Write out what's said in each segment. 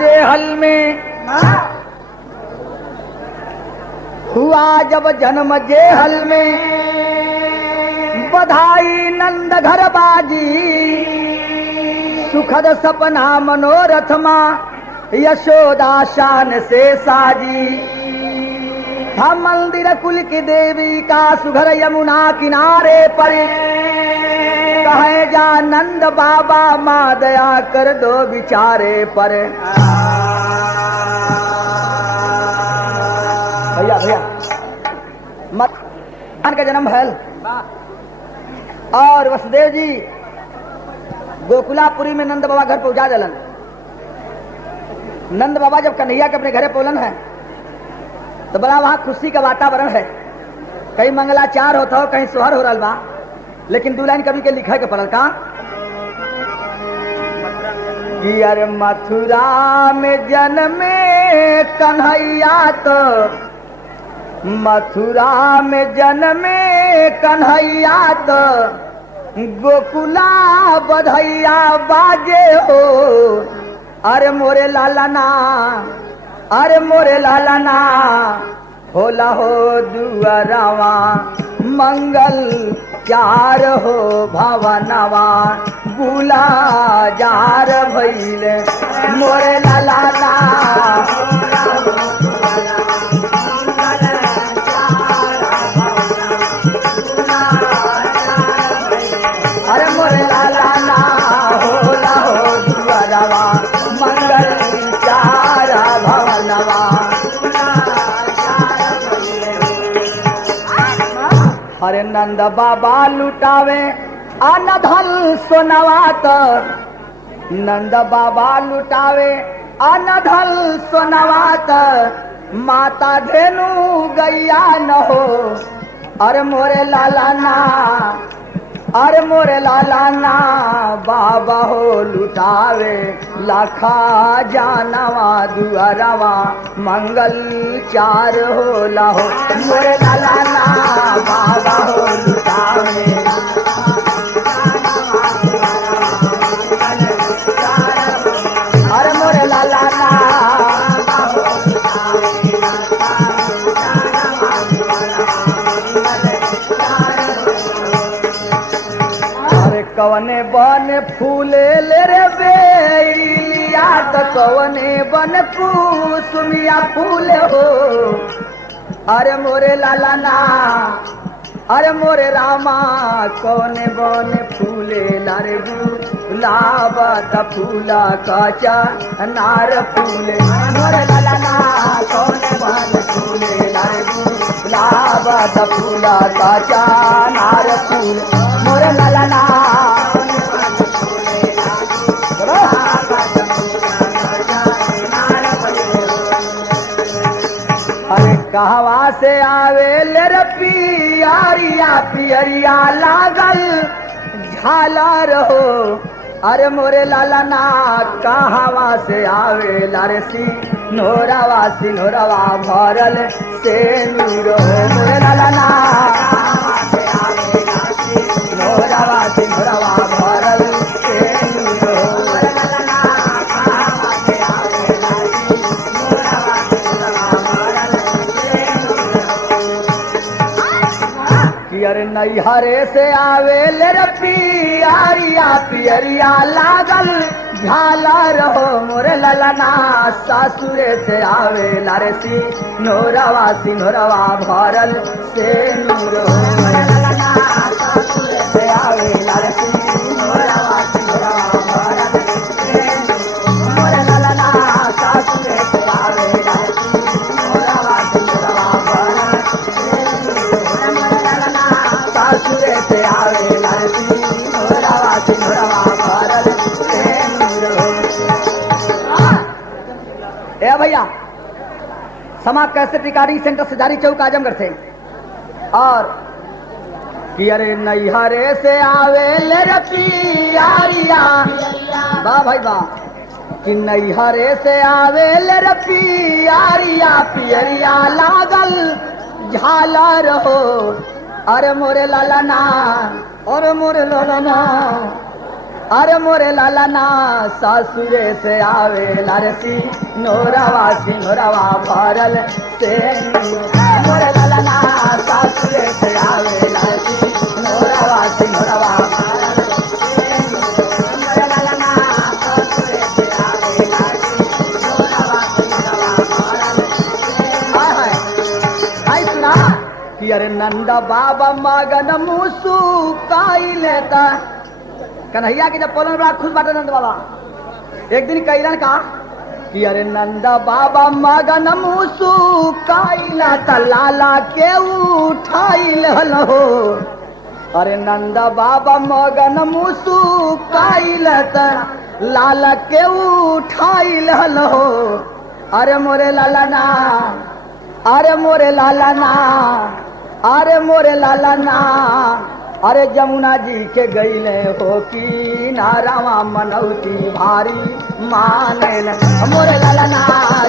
जेहल में हुआ जब जन्म जेहल में बधाई नंद घर बाजी सुखद सपना मनोरथ माँ यशोदा शान से साजी था मंदिर कुल की देवी का सुघर यमुना किनारे पर कहे जा नंद बाबा माँ दया कर दो बिचारे पर। भैया भैया मत का जन्म है और वसुदेव जी गोकुलापुरी में नंद बाबा घर पहुंचा दलन। नंद बाबा जब कन्हैया के अपने घरे पहुंचलन है तो बड़ा वहां खुशी का वातावरण है। कहीं मंगलाचार होता हो, कहीं सोहर हो रहा बा, लेकिन दो लाइन कवि के लिखा के पड़ल का कि अरे मथुरा में जन्मे कन्हैया तो मथुरा में जन्मे कन्हैया तो गोकुला बधैया बाजे हो। अरे मोरे लाला ना, अरे मोरे लाला ना होला हो दुआरावा मंगल चार हो भवनवा बुला जार भइले मोरे लाला ना। अरे मोरे लाला ना होला हो दुआरावा मंगल चार भवनवा। अरे नंद बाबा लुटावे अनधन सोनवा तो नंद बाबा लुटावे अनधन सोनवा तो माता धेनु गैया न हो। अरे मोरे लाला ना, अरे मोरे लाला ना बाबा हो लुटावे लाखा जानवा दुआरवा मंगल चार हो लाहो। मोरे लाला ना बाबा हो लुटावे अरे मोरे लाला ना कवने बन फूले ले रे बेलिया तो कवने बन कुसुमिया फूले हो। अरे मोरे लाला ना, अरे मोरे रामा कवने बन फूले लारे गुलाबा त फूला काचा नार फूले। मोरे लाला ना कवने बन फूले लारे गुलाबा त फूला काचा नार फूले। मोरे लाला ना अरे कहवा से आवे ले रे पियरिया पियरिया लागल झालर हो। अरे मोरे लाला ना कहवा से आवे लारे सिन्होरवा सिन्होरवा भरल से नीरो। मोरे लाला ना सिन्होरवा सिन्होरवा भरल से नीरो। अरे नैहरे से आवे ले रे पियरिया पियरिया लागल झालर हो। मोरे लाला ना सासुरे से आवे लारे सिन्होरवा सिन्होरवा भरल से नीरो। मोरे लाला ना सासुरे से आवे लारे सिन्होरवा सिन्होरवा भरल से नीरो। मोरे लाला ना सासुरे से आवे लारे सिन्होरवा सिन्होरवा भरल से नीरो। सासुरे से आवे लारे सिन्होरवा सिन्होरवा भरल से नीरो। ए भैया समा कैसे टिकारी सेंटर से जारी चौक आजमगढ़ थे और कि अरे नैहरे से आवे ले रे पियरिया वाह भाई वाह कि नैहरे से आवे ले रे पियरिया पियरिया लागल झालर हो। अरे मोरे लाला ना, अरे मोरे लाला ना अरे मोरे लाला ना सासुरे से आवे लारसी नोरवा भरल से मोरे लाला ना सासुरे से आवे लारसी नोरवा भरल से मोरे लाला ना सासुरे से आवे लारसी नोरवा भरल से। आई सुना कि अरे नंदा बाबा मगन मुसु काई लेता कन्हैया के जब पोलन बड़ा खुश बाटे नंद बाबा एक दिन कैलन का कि अरे नंदा बाबा मगन मुसु काइला तलाला के उठाइल हो। अरे नंदा बाबा मगन मुसु काइल लाला के उठाइल हो। अरे मोरे लाला ना अरे मोरे लाला ना अरे मोरे लाला ना अरे जमुना जी के गईले हो कि नारावा मनौती भारी माने मोरे लाला ना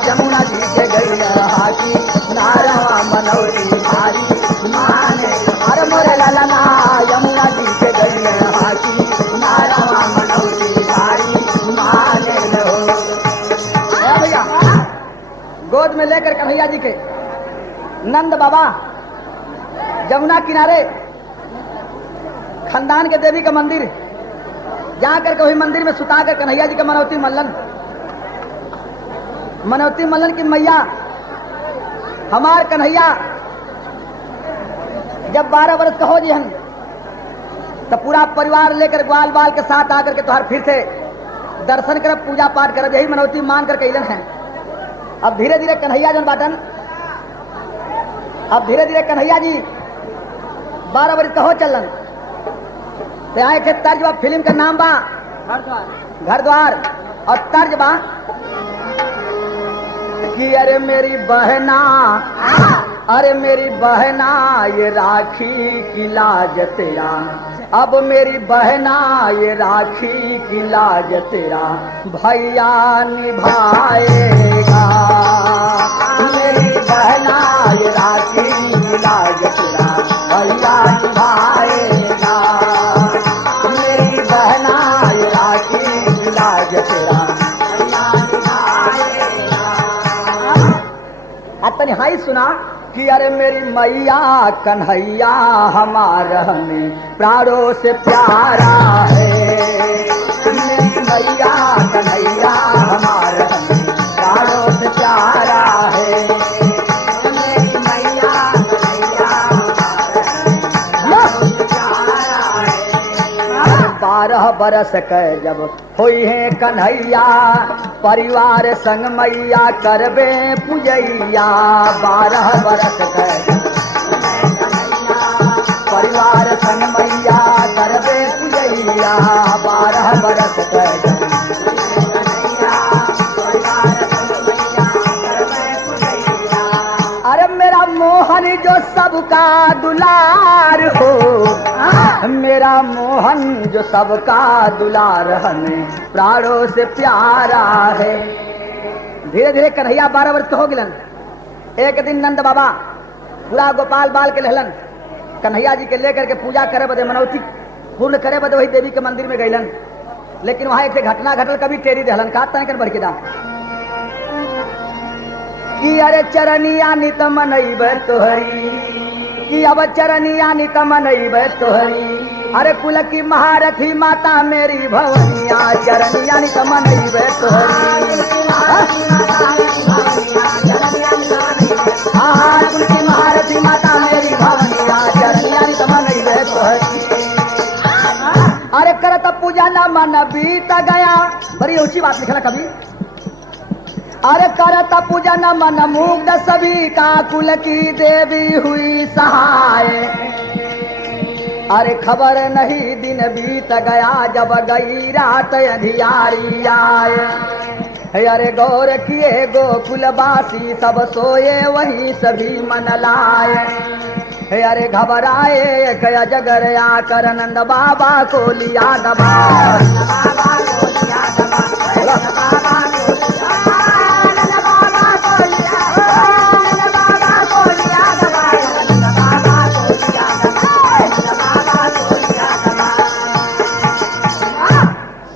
जमुना जी के गईले हाथी नारावा मनौती भारी माने। अरे मोरे लाला ना जमुना जी के गईले हाथी नारावा मनौती भारी माने हो। भैया गोद में लेकर कन्हैया जी के नंद बाबा जमुना किनारे खानदान के देवी का मंदिर जाकर के वही मंदिर में सुता कर कन्हैया जी का मनौती मल्लन की मैया हमार कन्हैया जब 12 वर्ष का हो जिहन तो पूरा परिवार लेकर ग्वाल बाल के साथ आकर के तुहार फिर से दर्शन कर पूजा पाठ कर यही मनौती मान कर कैलन है। अब धीरे धीरे कन्हैया जन बाटन अब धीरे धीरे कन्हैया जी 12 वर्ष का हो चलन तो आए के तर्ज बा फिल्म का नाम बा घर द्वार और तर्ज बा कि अरे मेरी बहना ये राखी की लाज तेरा अब मेरी बहना ये राखी की लाज तेरा भैया निभाएगा। मेरी बहना ये राखी की लाज तेरा भैया निभाएगा। मेरी बहना ये राखी की लाज तेरा भैया निभाएगा। तनी हाई सुना कि अरे मेरी मैया कन्हैया हमारा हमें प्राणों से प्यारा है। मेरी मैया कन्हैया हमारा हमें प्राणों से प्यारा है। मेरी मैया कन्हैया हमारा से प्यारा है। 12 बरस के जब हुई है कन्हैया परिवार संग मैया करबे पूजैया। 12 बरस के परिवार संग मैया करबे पूजैया। 12 बरस के अरे मेरा मोहन जो सबका दुलार हो, मेरा मोहन जो सबका दुलार हमें प्राणों से प्यारा है। धीरे धीरे कन्हैया 12 वर्ष के हो गिलन। एक दिन नंद बाबा पूरा गोपाल बाल के लहलन कन्हैया जी के लेकर के पूजा करे बदे मनौती पूर्ण करे बदे वही देवी के मंदिर में गईलन। लेकिन वहां एक घटना घटल कभी टेरी दहलन का तन बढ़ के दा कि अरे चरनिया नित मनईब तोहरी कि अब चरनिया नित मनईब तोहरी। अरे कुल की महारथी माता मेरी भवनिया चरनिया नित मनईब तोहरी। हाँ कुल की महारथी माता मेरी भवनिया चरनिया नित मनईब तोहरी। अरे करत पूजा न मन बीत गया। बड़ी ऊंची बात लिखना कभी। अरे करत पूजा न मन मुग्ध सभी का कुल की देवी हुई सहाय। अरे खबर नहीं दिन बीत गया जब गई रात अंधियारी आए। अरे गौर किए गोकुलवासी सब सोए वहीं सभी मन लाए। अरे घबराए कया जगर आकर नंद बाबा को लिया दबा।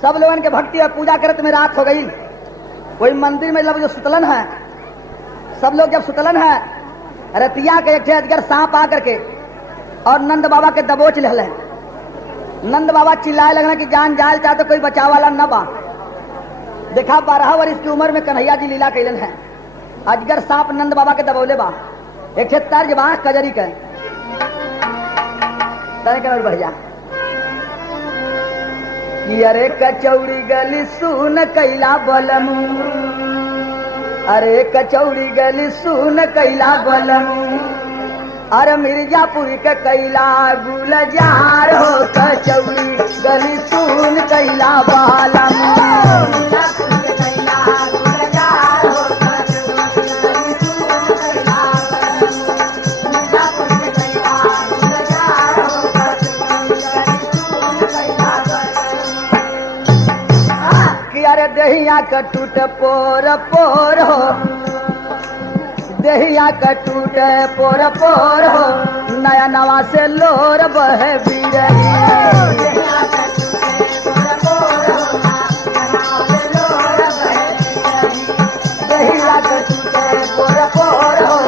सब लोगन के भक्ति और पूजा करत में रात हो गई। कोई मंदिर में जब जो सुतलन है, सब लोग जब सुतलन है, रतिया के एक अजगर सांप आ करके और नंद बाबा के दबोच ले। नंद बाबा चिल्लाए लगना कि जान जाल चाहे तो कोई बचाव वाला न बा। देखा 12 वर्ष की उम्र में कन्हैया जी लीला कैलन है। अजगर सांप नंद बाबा के दबोले बा। एक तर्ज बा कजरी के बढ़िया कि अरे कचौड़ी गली सुन कैला बलमू, अरे कचौड़ी गली सुन कैला बलमू, अरे मिर्जापुर के कैला गुलजार हो, कचौड़ी गली सुन कैला बलमू। अरे दहिया का टूट पोर पोर हो, दहिया का टूट पोर पोर हो, नया नवा से लोर बह बिरही। दहिया का टूट पोर पोर हो,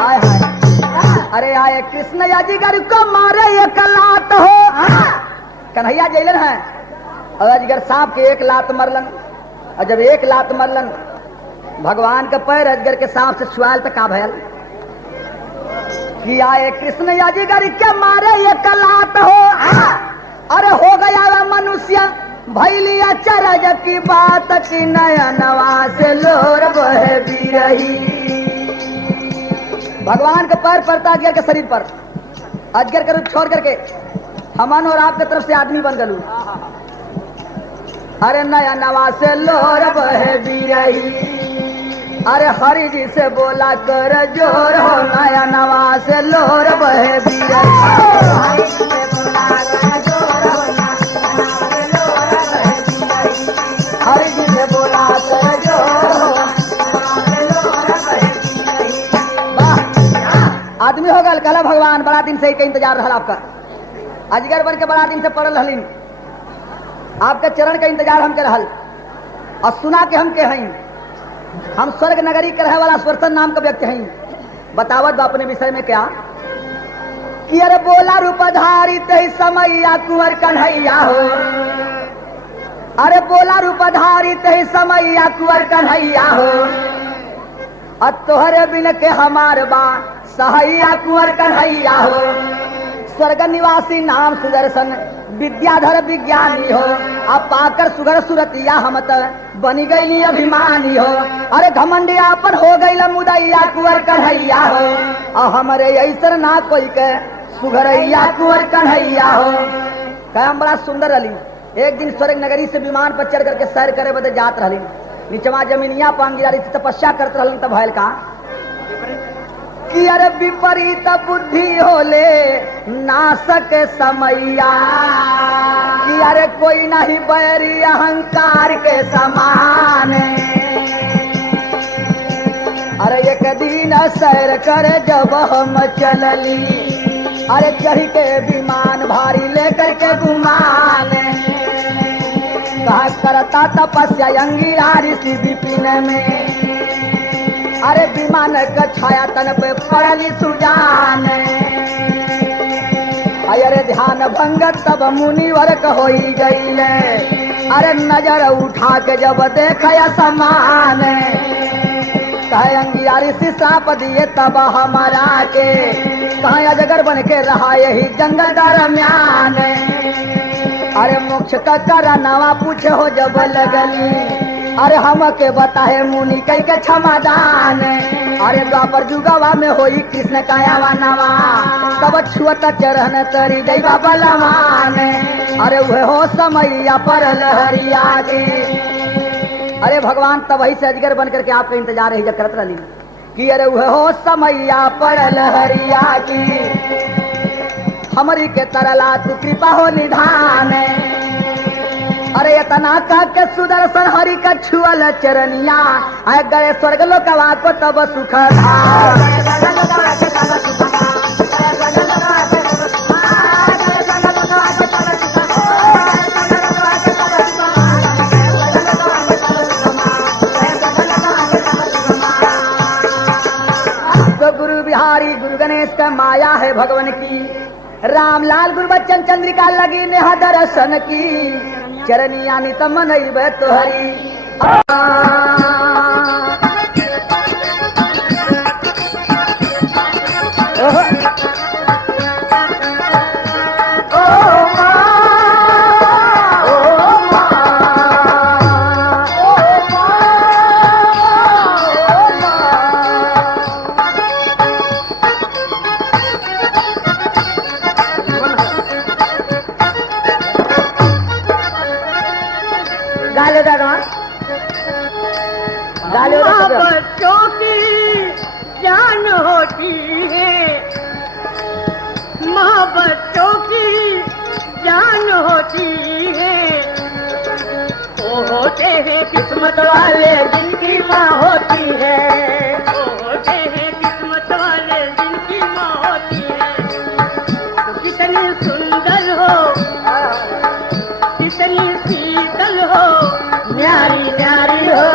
हाय हाय। अरे आए कृष्ण यादीगर को मारे एक लात हो, कन्हैया जेलन है और अजगर सांप के एक लात मरलन। और जब एक लात मरलन, भगवान का पैर अजगर के सांप से छुआल तक का भयल कि आए कृष्ण अजगर के मारे एक लात हो, अरे हो गया मनुष्य भैलिया चरज की बात की नया नवा से लोर बह बिरही। भगवान का पैर पड़ता अजगर के शरीर पर, अजगर का रूप छोड़ करके हमन और आपके तरफ से आदमी बन गलू। अरे नया नवा से लोर बह बिरही, अरे हरि जी से बोला कर जोर हो, नया नवा से लोर बह बिरही। हरि जी से बोला कर जोर हो, आदमी हो गल। कहला भगवान बड़ा दिन से ही इंतजार रहा आपका, अजगर बन के बड़ा दिन से पड़ल रहलीन, आपके चरण का इंतजार हम के रहल। और सुना के हम के हई, हम स्वर्ग नगरी के रहे वाला स्वर्तन नाम का व्यक्ति हई। बतावत अपने विषय में क्या कि अरे बोला रूपधारी ते समैया कुंवर कन्हैया हो, अरे बोला रूपधारी ते समैया कुंवर कन्हैया हो, और तोहरे बिन के हमार बा सहैया कुंवर कन्हैया हो। स्वर्ग निवासी नाम सुदर्शन विद्याधर विज्ञानी हो, अब पाकर सुगर सुरतिया हम बनी गई अभिमानी हो। अरे घमंडिया पर हो गई मुदैया कुंवर कन्हैया हो, और हमारे ऐसर ना कोई के सुघरैया कुंवर कन्हैया हो। कह हम बड़ा सुंदर रही। एक दिन स्वर्ग नगरी से विमान पर चढ़ करके सैर करे बदे जात रही, नीचवा जमीनिया पान गिरा रही, तपस्या करते रही। तब भयल का कि अरे विपरीत बुद्धि होले नासक समैया, कि अरे कोई नहीं बैरी अहंकार के समान। अरे एक दिन सैर करे जब हम चलली, अरे चढ़ के विमान भारी लेकर के गुमान। कहा करता तपस्या अंगिरा ऋषि विपिन में, अरे विमान का छाया तन पे पड़ली सुजान। अरे ध्यान भंग तब मुनिवर हो गई, अरे नजर उठा के जब देखा समान। कहे अंगिया ऋषि साप दिए तब हमारा के, कहा अजगर बन के रहा यही जंगल दरम्यान। अरे मोक्ष का करनवा पूछे हो जब लगली, अरे हम के बताए मुनि कई के क्षमादान। अरे द्वापर जुगवा में होई कृष्ण कायावा नवा, तब छुअत चरण तरी जैवा बलवान। अरे वह हो समैया पर लहरिया के, अरे भगवान तब वही से अजगर बन करके आपका इंतजार है करत रही कि अरे वह हो समैया पर लहरिया की, हमारी के तरला तू कृपा हो निधान। अरे इतना का के सुदर्शन हरि का छुअल चरनिया, गए स्वर्ग लोकवा को तब सुख था। भगवान की। रामलाल गुरु बच्चन चंद्रिका लगी नेहा दर्शन की, चरनिया नित मनैबे तोहरी। बच्चों की जान होती है, माँ बच्चों की जान होती है। वो होते हैं किस्मत वाले जिनकी माँ होती है, वो होते हैं किस्मत वाले जिनकी माँ होती है। तो कितनी सुंदर हो, कितनी शीतल हो, न्यारी न्यारी हो।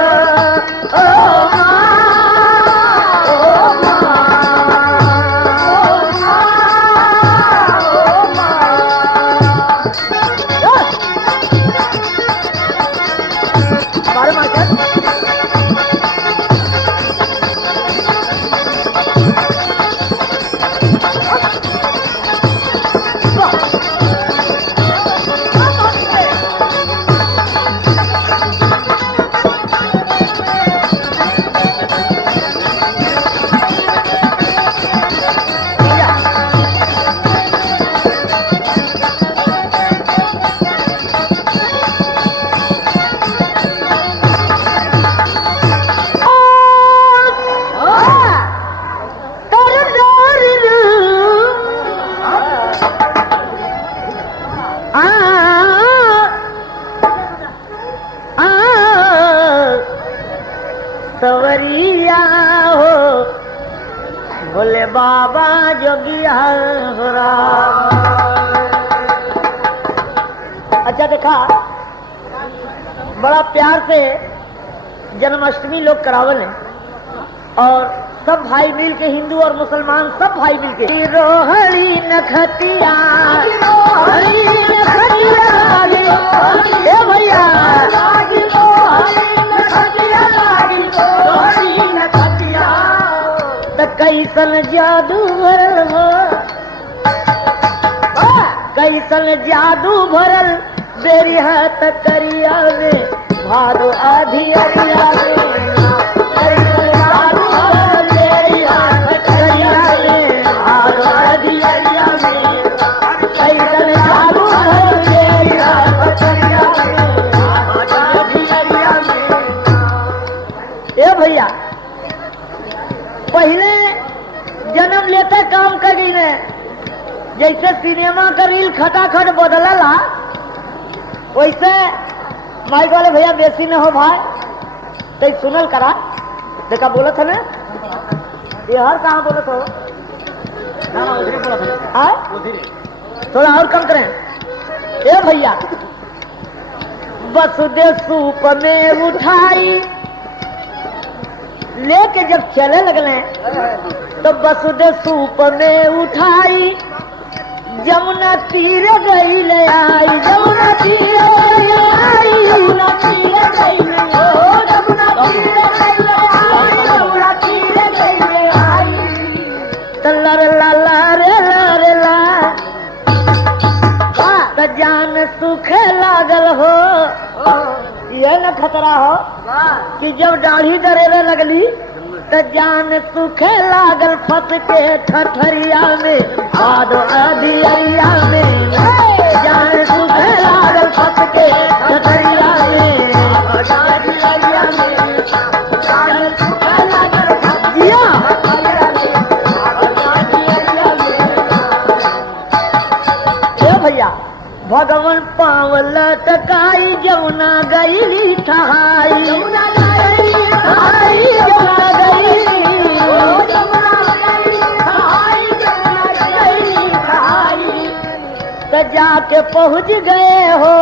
सवरिया हो भोले बाबा जोगिया हो राम। अच्छा देखा, बड़ा प्यार से जन्माष्टमी लोग करावल है और सब भाई मिल के, हिंदू और मुसलमान सब भाई मिल के रोहड़ी नखतिया भैया कैसन जादू भरल हो, कैसन जादू भरल बेरी हाथ करिया में भादो आधी अरिया में, कैसन जादू भरल बेरी हाथ करिया में भादो आधी अरिया में, कैसन जादू भरल बेरी हाथ करिया में भादो आधी अरिया में। ए भैया पहले जन्म लेते काम करी ने, जैसे सिनेमा का रील खटाखट बदलला वैसे माइक वाले भैया बेसी न हो भाई, तो सुनल करा। देखा बोलत है ना ये हर कहाँ बोलत हो, थोड़ा और कम करें। ए भैया वसुदेव सूप में उठाई लेके जब चले लगले तो वसुदेव सूप में उठाई, जमुना तीरे गई ले आई, जमुना तीरे गई आई, जमुना तीरे गई ले आई, जमुना तीरे गई ले आई, जमुना तीरे गई ले आई। तल्लर ला ला रे ला रे ला, त जान सुखे लागल हो। ये न खतरा हो कि जब दाढ़ी दरेरे लगली तो जान सुखे लागल फंस के ठठरिया में भादो आधी अरिया में, जान सुखे लागल फंस के ठठरिया में भादो आधी अरिया में, जान सुखे लागल फंसिया भादो आधी अरिया में। ए भैया भगवान पाँव लटकाई, जमुना गईली ठहाई, जमुना गईली ठहाई, जमुना गईली ठहाई, तो जाके पहुँच गए हो,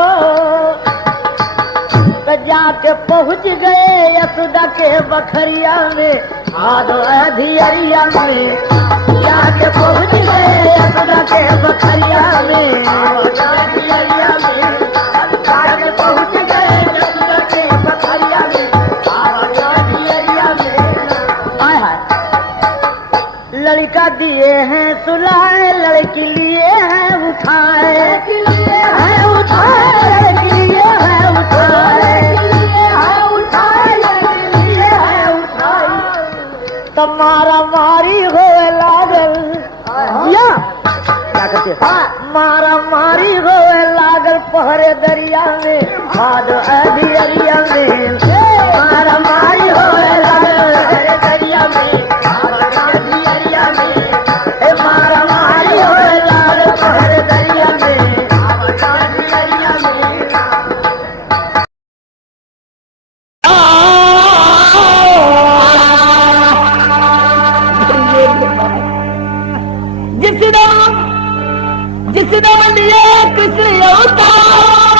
तो जाके पहुँच गए यशोदा के बखरिया में भादो आधी अरिया में। जाके पहुँच गए यशोदा के बखरिया में जाके पहुँच गए यशोदा के बखरिया में। हाय हाय लड़का दिए हैं सुलाए लड़की लिए हैं उठाए लड़की लिए हैं उठाए लड़की लिए हैं उठाए तब मारा मारी हो लागल या क्या कहते मारा मारी हो लागल पहरे दरिया में भाद अरिया में मारा मारी हो लागल पहरे दरिया में मारा मारी हो लागल पहरे दरिया में। जिसने लिया कृष्ण अवतार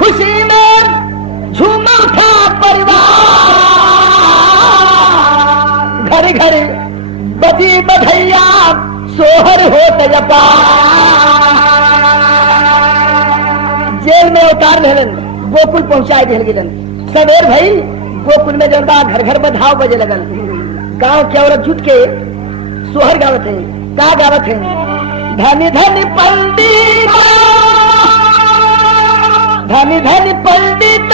खुशी में झूमा था परिवार घर घर बजी बधैया सोहर होते जेल में उतार लेलन गोकुल पहुंचाए दिल गिलन सवेर भाई गोकुल में जनता घर घर बधाव बजे लगल गांव के औरत जुट के सोहर गावत है का गावत है धनी धनी पंडित धनी धनी पंडित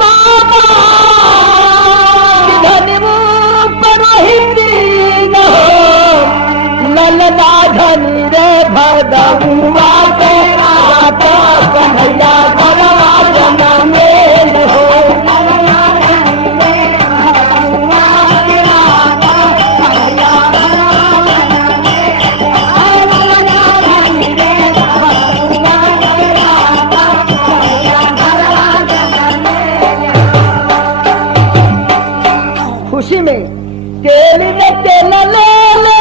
बाबा धनी पुरोहित ललना धनी रे भदुआ तेरा कन्हैया घरवा जनमेल हो खुशी में तेल न तेल ले ले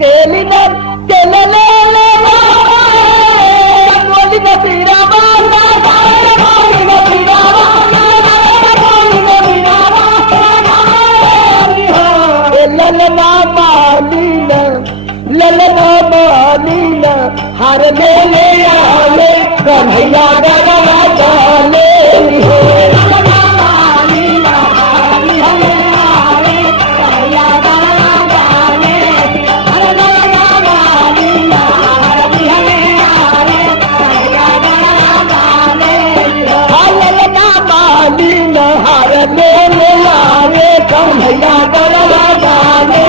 तेल न तेल ले ले बोली न पीरा ललना मालीन हर ले ले आले कन्हैया गरवा डाले हो कन्हैया गरवा डाले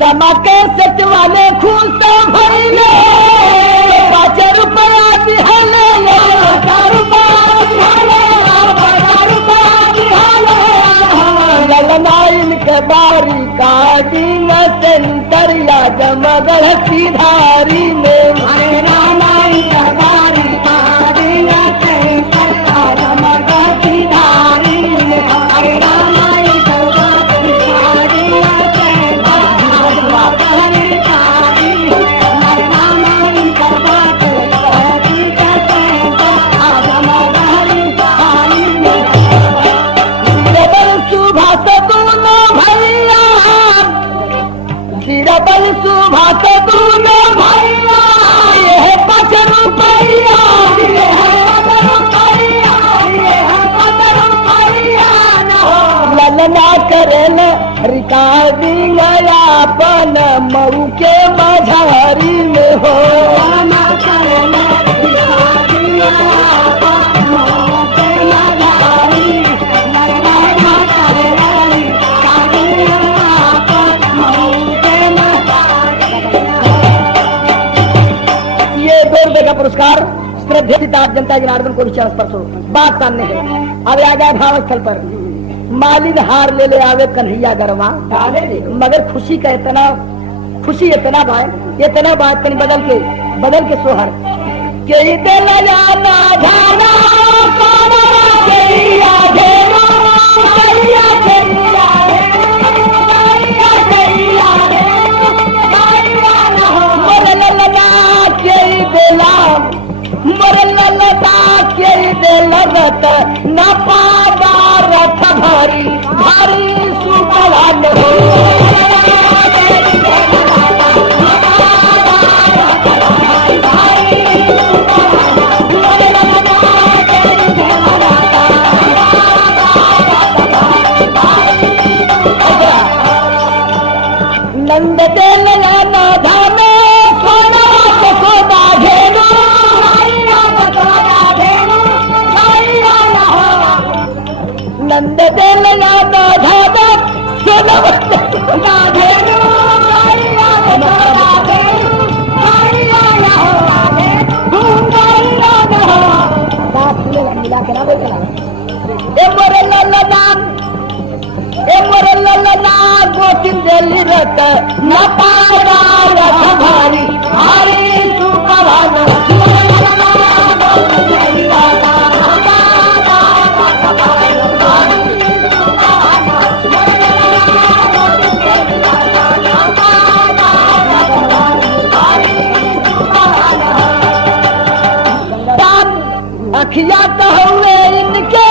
समा के सच वाले खून से भरले 5 रुपया बिहाले ललनाइन के बारी काटी न सेंटरिया जमगढ़ सीधारी में सुभाष दोनों भैया ये 5 रुपया ललना करेन रिकॉर्डिंग अपन मऊ के मझारी में हो का पुरस्कार श्रद्धित जनता जनार्दन को विचार स्पर्शो बात सामने है। अब आ गया भाव स्थल पर मालिन हार ले ले आवे कन्हैया गरवा मगर खुशी का इतना बात कहीं बदल के सोहर के दिल जाना जाना रत न पादा रथ भारी भारी सुपवान हो नंद देल न धाने सोना सोना घेनु नंद देल न धाने सोना घेनु मिला के ना बोलता मोरे ललना गोविंदेली रत न पारा रथ भारी भारी सुपवान अखिया तो हुए इनके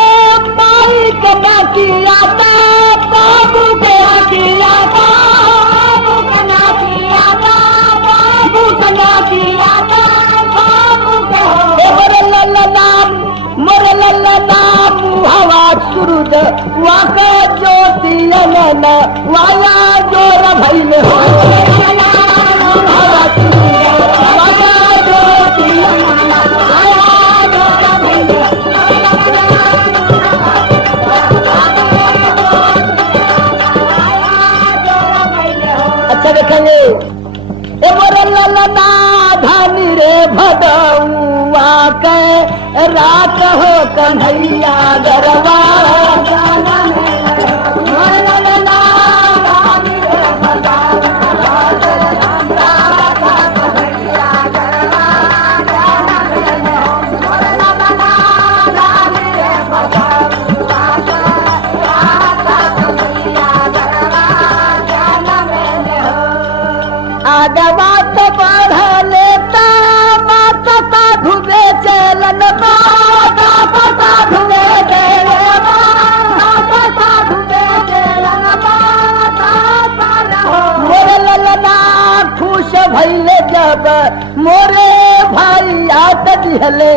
माई कमा किया बाबू कमा किया बाबू कमा किया बाबू कमा किया मोर लल्ला हवा सुरुद वाका ज्योति अनन वाया जोर भइल हो हवा सुरुद वाका ज्योति अनन अच्छा देखेंगे ललना धानी रे भदौआ के रात हो कन्हैया गरबा आगवा तो बढ़ लेता माता साधु बेचलन माता साधु बेचलन माता साधु बेचलन मोरे ललना खुश भइले जब मोरे भाई आत दिहले